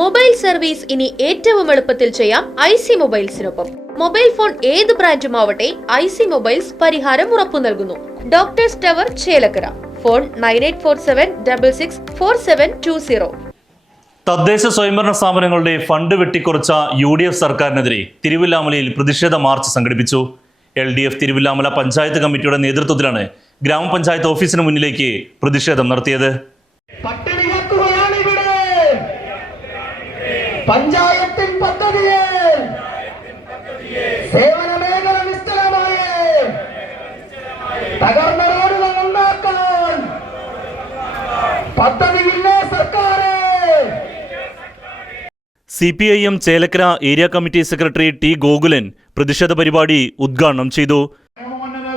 Mobile service ഇനി ഏറ്റവും എളുപ്പത്തിൽ ചെയ്യാം ഐസി മൊബൈൽസിനൊപ്പം. മൊബൈൽ ഫോൺ ഏത് ബ്രാൻഡുമാവട്ടെ, ഐസി മൊബൈൽസ് പരിഹാരം ഉറപ്പു നൽകുന്നു. Doctors tower, Chelakkara. ഫോൺ 9847664720. തദ്ദേശ സ്വയംഭരണ സ്ഥാപനങ്ങളുടെ ഫണ്ട് വെട്ടിക്കുറച്ച UDF സർക്കാരിനെതിരെ തിരുവില്ലാമലയിൽ പ്രതിഷേധ മാർച്ച് സംഘടിപ്പിച്ചു. LDF തിരുവില്ലാമല പഞ്ചായത്ത് കമ്മിറ്റിയുടെ നേതൃത്വത്തിലാണ് ഗ്രാമപഞ്ചായത്ത് ഓഫീസിന് മുന്നിലേക്ക് പ്രതിഷേധം നടത്തിയത്. പഞ്ചായത്തിൻ പദ്ധതിയിൽ സേവന മേഖല നിശ്ചലമായി തകർന്ന റോഡുകൾ ഉണ്ടാക്കാൻ പദ്ധതിയില്ലേ സർക്കാർ. CPIM Chelakkara area committee secretary T. Gokulan പ്രതിഷേധ പരിപാടി ഉദ്ഘാടനം ചെയ്തു.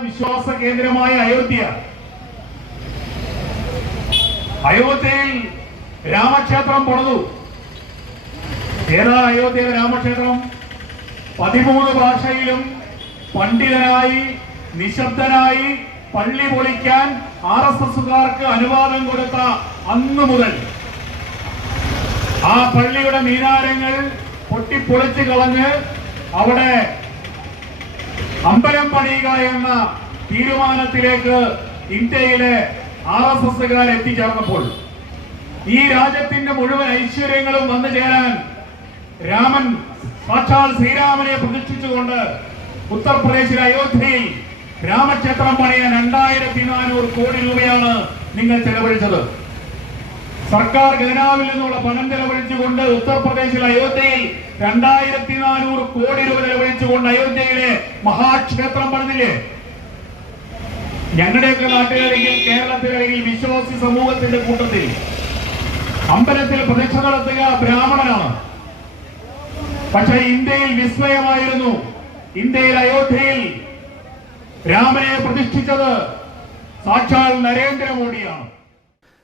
വിശ്വാസ കേന്ദ്രമായ അയോധ്യയിൽ രാമക്ഷേത്രം പണിതു. ഏതാ അയോധ്യ രാമക്ഷേത്രം? 13 ഭാഷയിലും പണ്ഡിതനായി നിശബ്ദനായി പള്ളി പൊളിക്കാൻ RSSകാർക്ക് അനുവാദം കൊടുത്ത അന്നു മുതൽ ആ പള്ളിയുടെ മീനാരങ്ങൾ പൊട്ടിപ്പൊളിച്ചു കളഞ്ഞ് അവിടെ അമ്പലം പണിയുക എന്ന തീരുമാനത്തിലേക്ക് ഇന്ത്യയിലെ RSSകാർ എത്തിച്ചേർന്നപ്പോൾ ഈ രാജ്യത്തിന്റെ മുഴുവൻ ഐശ്വര്യങ്ങളും വന്നു ചേരാൻ രാമൻ സാക്ഷാൽ ശ്രീരാമനെ പ്രതിഷ്ഠിച്ചുകൊണ്ട് ഉത്തർപ്രദേശിലെ അയോധ്യയിൽ രാമക്ഷേത്രം പണിയാൻ 2400 കോടി രൂപയാണ് നിങ്ങൾ ചെലവഴിച്ചത്. സർക്കാർ ഖജനാവിൽ നിന്നുള്ള പണം ചെലവഴിച്ചുകൊണ്ട് ഉത്തർപ്രദേശിലെ അയോധ്യയിൽ 2400 കോടി രൂപ ചെലവഴിച്ചുകൊണ്ട് അയോധ്യയിലെ മഹാക്ഷേത്രം പണിതില്ലേ? ഞങ്ങളുടെയൊക്കെ നാട്ടിലാണെങ്കിൽ കേരളത്തിലാണെങ്കിൽ വിശ്വാസി സമൂഹത്തിന്റെ കൂട്ടത്തിൽ അമ്പലത്തിൽ പ്രതിഷ്ഠ നടത്തുക ബ്രാഹ്മണനാണ്. പക്ഷേ ഇന്ത്യയിൽ വിസ്മയമായിരുന്നു. ഇന്ത്യയിൽ അയോധ്യയിൽ രാമനെ പ്രതിഷ്ഠിച്ചത് സാക്ഷാൽ നരേന്ദ്രമോദിയാണ്.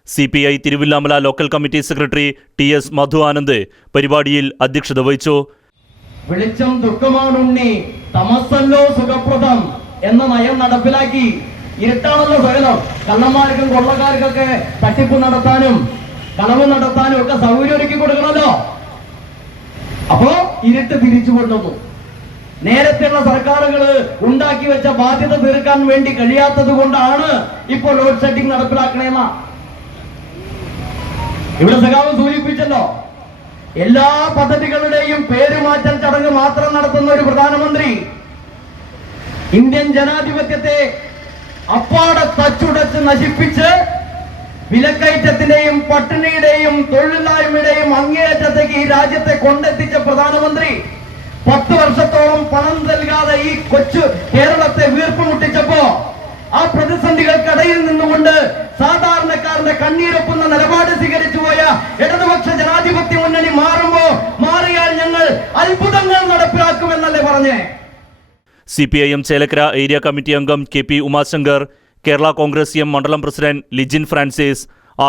CPI Thiruvilwamala local committee secretary TS മധു ആനന്ദ് പരിപാടിയിൽ അധ്യക്ഷത വഹിച്ചു. വെളിച്ചം ദുഃഖമാണുണ്ണി, തമസ്സല്ലോ സുഖപ്രദം എന്ന നയം നടപ്പിലാക്കി. ഇരുട്ടാണല്ലോ സകലം. കള്ളന്മാർക്കും കൊള്ളക്കാർക്കൊക്കെ തട്ടിപ്പ് നടത്താനും കളവ് നടത്താനും ഒക്കെ സൗകര്യം ഒരുക്കി കൊടുക്കണമല്ലോ. അപ്പോ ഇരുട്ട് തിരിച്ചു കൊണ്ടുവന്നു. നേരത്തെയുള്ള സർക്കാരുകൾ ഉണ്ടാക്കി വെച്ച ബാധ്യത തീർക്കാൻ വേണ്ടി കഴിയാത്തത് കൊണ്ടാണ് ഇപ്പോൾ ലോഡ് ഷെഡിംഗ് നടപ്പിലാക്കണേന്ന ഇവിടെ സഖാവ് സൂചിപ്പിച്ചല്ലോ. എല്ലാ പദ്ധതികളുടെയും പേരുമാറ്റൽ ചടങ്ങ് മാത്രം നടത്തുന്ന ഒരു പ്രധാനമന്ത്രി ഇന്ത്യൻ ജനാധിപത്യത്തെ അപ്പാടെ തച്ചുടച്ച് നശിപ്പിച്ച് വിലക്കയറ്റത്തിന്റെയും പട്ടിണിയുടെയും തൊഴിലില്ലായ്മയുടെയും അങ്ങേയറ്റത്തേക്ക് ഈ രാജ്യത്തെ കൊണ്ടെത്തിച്ച പ്രധാനമന്ത്രി 10 വർഷത്തോളം പണം നൽകാതെ ഈ കൊച്ചു കേരളത്തെ വീർപ്പുമുട്ടിച്ചപ്പോ ആ പ്രതിസന്ധികൾക്കിടയിൽ നിന്നുകൊണ്ട് സാധാരണക്കാരന്റെ കണ്ണീരൊപ്പുന്ന നിലപാട് സ്വീകരിച്ചു പോയ ഇടതുപക്ഷ ജനാധിപത്യ മുന്നണി മാറിയാൽ ഞങ്ങൾ അത്ഭുതങ്ങൾ നടപ്പിലാക്കുമെന്നല്ലേ പറഞ്ഞേ. CPIM ചേലക്കര ഏരിയ കമ്മിറ്റി അംഗം KP ഉമാശങ്കർ, കേരള കോൺഗ്രസ് എം മണ്ഡലം പ്രസിഡന്റ് ലിജിൻ ഫ്രാൻസിസ്,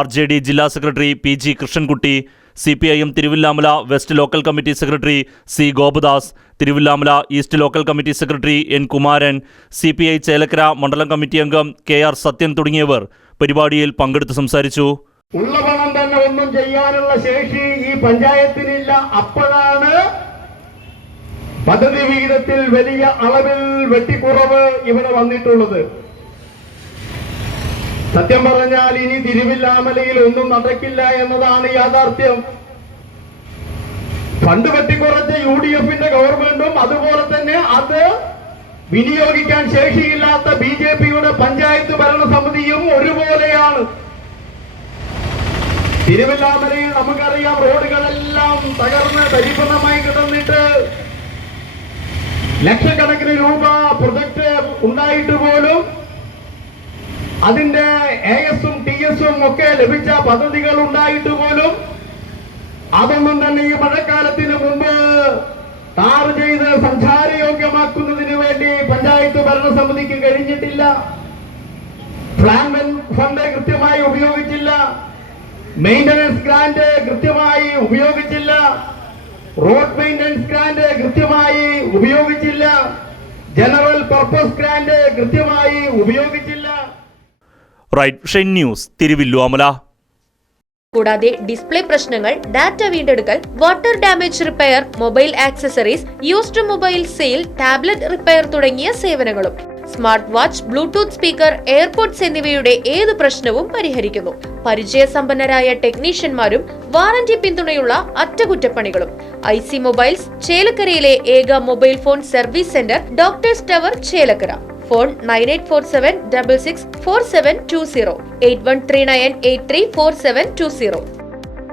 RJD ജില്ലാ secretary PG Krishnankutty, CPIM Thiruvilwamala west local committee secretary C. Gopadas, Thiruvilwamala east local committee secretary N. Kumaran, CPI Chelakkara മണ്ഡലം കമ്മിറ്റി അംഗം KR സത്യൻ തുടങ്ങിയവർ പരിപാടിയിൽ പങ്കെടുത്ത് സംസാരിച്ചു. ഉള്ള പണം തന്നെ ഒന്നും ചെയ്യാനുള്ള ശേഷി ഈ പഞ്ചായത്തിനില്ല. അപ്പോഴാണ് പദ്ധതി വിഹിതത്തിൽ വലിയ അളവിൽ വെട്ടിക്കുറവ് ഇവിടെ വന്നിട്ടുള്ളത്. സത്യം പറഞ്ഞാൽ ഇനി തിരുവില്ലാമലയിൽ ഒന്നും നടക്കില്ല എന്നതാണ് യാഥാർത്ഥ്യം. ഫണ്ട് വെട്ടിക്കുറച്ച UDFന്റെ ഗവൺമെന്റും അതുപോലെ തന്നെ അത് വിനിയോഗിക്കാൻ ശേഷിയില്ലാത്ത BJPയുടെ പഞ്ചായത്ത് ഭരണസമിതിയും ഒരുപോലെയാണ്. തിരുവില്ലാമലയിൽ നമുക്കറിയാം, റോഡുകളെല്ലാം തകർന്ന് തരിപ്പണമായി കിടന്നിട്ട് ലക്ഷക്കണക്കിന് രൂപ പ്രൊജക്ട് ഉണ്ടായിട്ട് പോലും അതിന്റെ AS-ഉം TS-ഉം ഒക്കെ ലഭിച്ച പദ്ധതികൾ ഉണ്ടായിട്ട് പോലും അതൊന്നും തന്നെ ഈ മഴക്കാലത്തിന് മുമ്പ് ടാർ ചെയ്ത് സഞ്ചാരയോഗ്യമാക്കുന്നതിന് വേണ്ടി പഞ്ചായത്ത് ഭരണസമിതിക്ക് കഴിഞ്ഞിട്ടില്ല. പ്ലാൻ ഫണ്ട് കൃത്യമായി ഉപയോഗിച്ചില്ല. മെയിന്റനൻസ് ഗ്രാന്റ് കൃത്യമായി ഉപയോഗിച്ചില്ല. റോഡ് മെയിന്റനൻസ് ഗ്രാന്റ് കൃത്യമായി ഉപയോഗിച്ചില്ല. ജനറൽ പർപ്പസ് ഗ്രാന്റ് കൃത്യമായി ഉപയോഗിച്ചില്ല. Right shine news Thiruvilwamala. കൂടാതെ ഡിസ്പ്ലേ പ്രശ്നങ്ങൾ, ഡാറ്റ വീണ്ടെടുക്കൽ, water damage repair, mobile accessories, used mobile sale, tablet repair തുടങ്ങിയ സേവനങ്ങളും. Smart watch, Bluetooth speaker, AirPods എന്നിവയുടെ ഏത് പ്രശ്നവും പരിഹരിക്കുന്നു. പരിചയസമ്പന്നരായ ടെക്നീഷ്യന്മാരും വാറന്റി പിന്തുണയുള്ള അറ്റകുറ്റപ്പണികളും. IC മൊബൈൽസ്, ചേലക്കരയിലെ ഏക mobile phone service centre, doctors tower, Chelakkara. Phone 9847664720, 8139834720.